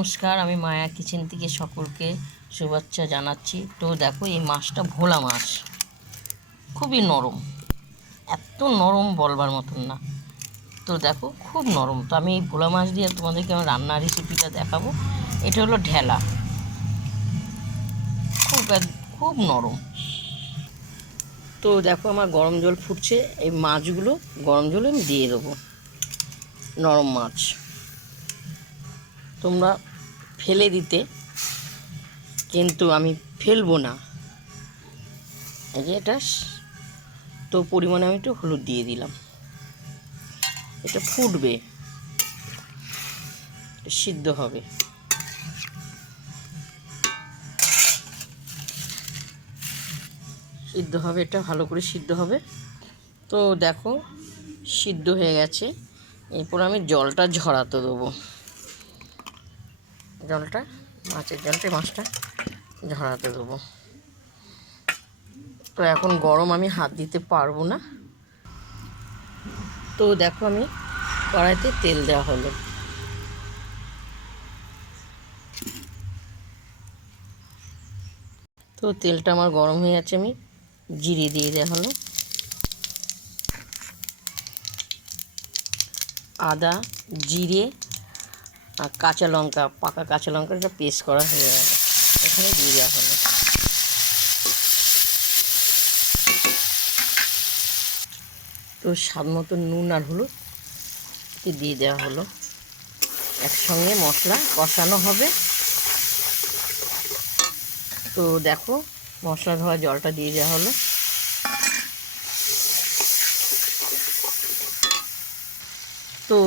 নমস্কার, আমি মায়া কিচেন থেকে সকলকে শুভেচ্ছা জানাচ্ছি। তো দেখো, এই মাছটা ভোলা মাছ, খুবই নরম, এত নরম বলবার মতন না। তো দেখো, খুব নরম। তো আমি এই ভোলা মাছ দিয়ে তোমাদেরকে আমার রান্নার রেসিপিটা দেখাবো। এটা হলো ঢেলা, খুব নরম। তো দেখো, আমার গরম জল ফুটছে, এই মাছগুলো গরম জলে আমি দিয়ে দেবো। নরম মাছ তোমরা ফেলে দিতে, কিন্তু আমি ফেলবো না। এই যে এটা, তো পরিমাণে আমি একটু হলুদ দিয়ে দিলাম। এটা ফুটবে, সিদ্ধ হবে। এটা ভালো করে সিদ্ধ হবে। তো দেখো, সিদ্ধ হয়ে গেছে। এরপর আমি জলটা ঝরাতে দেবো। মাছের মাছটা ঝরাতে দেবো। তো এখন গরম, আমি হাত দিতে পারবো না। তো দেখো, আমি কড়াইতে তেল দেওয়া হলো। তো তেলটা আমার গরম হয়ে যাচ্ছে, আমি জিরে দিয়ে দেওয়া হলো। আদা, জিরে আর কাঁচা লঙ্কা, পাকা কাঁচা লঙ্কা, এটা পেস্ট করা হয়ে গেল, এখানে দিয়ে দেওয়া হলো। তো স্বাদ মতো নুন আর হলুদ দিয়ে দেওয়া হলো। একসঙ্গে মশলা কষানো হবে। তো দেখো, মশলা ধোয়া জলটা দিয়ে দেওয়া হলো। তো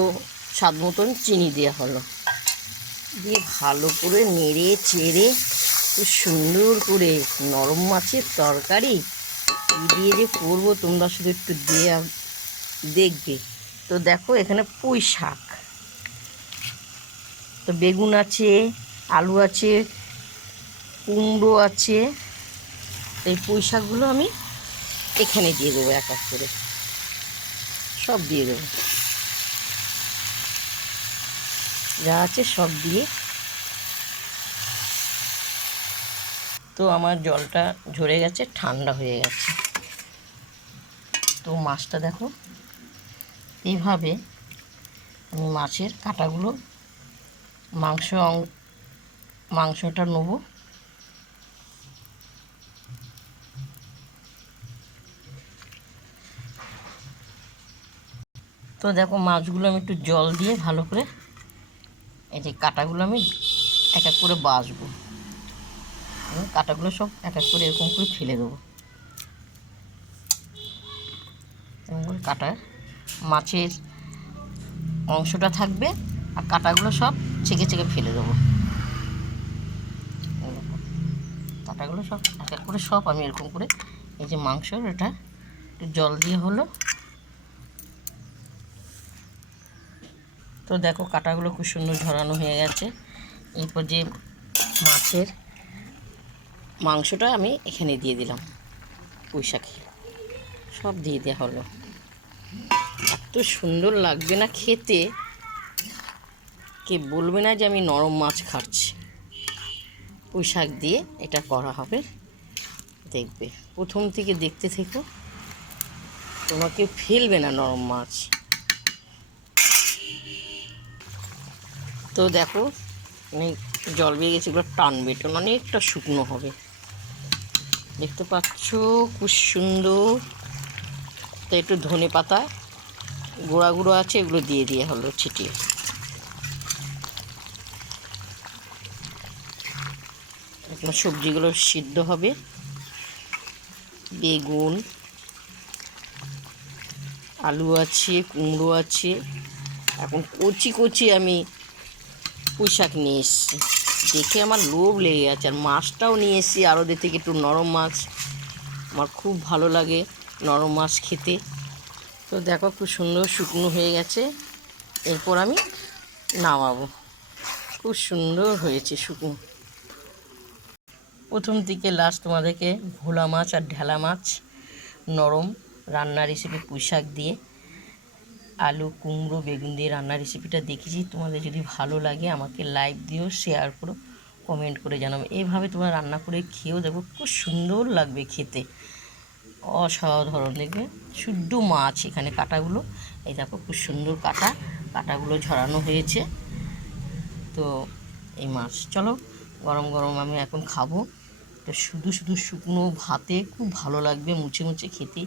স্বাদ মতন চিনি দেওয়া হলো, দিয়ে ভালো করে নেড়ে চেড়ে খুব সুন্দর করে নরম মাছের তরকারি দিয়ে যে করবো, তোমরা শুধু একটু দিয়ে দেখবে। তো দেখো, এখানে পুঁই শাক, তো বেগুন আছে, আলু আছে, কুমড়ো আছে। এই পুঁই শাকগুলো আমি এখানে দিয়ে দেবো, এক এক করে সব দিয়ে দেবো, যা আছে সব দিয়ে। তো আমার জলটা ঝরে গেছে, ঠান্ডা হয়ে গেছে। তো মাছটা দেখো, এইভাবে আমি মাছের কাঁটাগুলো, মাংসটা নেব। তো দেখো, মাছগুলো আমি একটু জল দিয়ে ভালো করে, এই যে কাঁটাগুলো আমি এক এক করে বাছবো। কাঁটাগুলো সব এক এক করে এরকম করে ফেলে দেবো। এরকম করে মাছের অংশটা থাকবে, আর কাঁটাগুলো সব ছেঁকে ছেঁকে ফেলে দেবো। কাঁটাগুলো সব এক এক করে সব আমি এরকম করে, এই যে মাংসর এটা একটু জল দিয়ে হলো। তো দেখো, কাঁটাগুলো খুব সুন্দর ঝরানো হয়ে গেছে। এরপর যে মাছের মাংসটা আমি এখানে দিয়ে দিলাম, পুঁই শাকে সব দিয়ে দেওয়া হলো। এত সুন্দর লাগবে না খেতে, কে বলবে না যে আমি নরম মাছ খাচ্ছি। পুঁই শাক দিয়ে এটা করা হবে, দেখবে। প্রথম থেকে দেখতে থেকো, তোমাকে ফেলবে না নরম মাছ। তো দেখো, অনেক জল বেরিয়ে গেছে, এগুলো টানবে, এটা অনেকটা শুকনো হবে, দেখতে পাচ্ছ খুব সুন্দর। তো একটু ধনে পাতা গুঁড়া গুঁড়ো আছে, এগুলো দিয়ে দেওয়া হলো ছিটিয়ে। এখন সবজিগুলো সিদ্ধ হবে। বেগুন, আলু আছে, কুমড়ো আছে। এখন কচি কচি আমি পুঁই শাক নিয়ে এসেছি, দেখে আমার লোভ লেগে গেছে। আর মাছটাও নিয়ে এসেছি আড়তে থেকে, একটু নরম মাছ, আমার খুব ভালো লাগে নরম মাছ খেতে। তো দেখো, খুব সুন্দর শুকনো হয়ে গেছে। এরপর আমি নামাবো। খুব সুন্দর হয়েছে শুকনো। প্রথম থেকে লাস্ট তোমাদেরকে ভোলা মাছ আর ঢেলা মাছ নরম রান্নার রেসিপি পুঁই শাক দিয়ে আলু কুমড়ো বেগুন দিয়ে রান্নার রেসিপিটা দেখেছি। তোমাদের যদি ভালো লাগে আমাকে লাইক দিও, শেয়ার করো, কমেন্ট করে জানাবে। এইভাবে তোমরা রান্না করে খেয়েও দেখো, খুব সুন্দর লাগবে খেতে, অসাধারণ। দেখবে শুদ্ধ মাছ এখানে কাটাগুলো, এই দেখো খুব সুন্দর কাটাগুলো ঝরানো হয়েছে। তো এই মাছ, চলো গরম গরম আমি এখন খাবো। তো শুধু শুধু শুকনো ভাতে খুব ভালো লাগবে, মুছে মুছে খেতে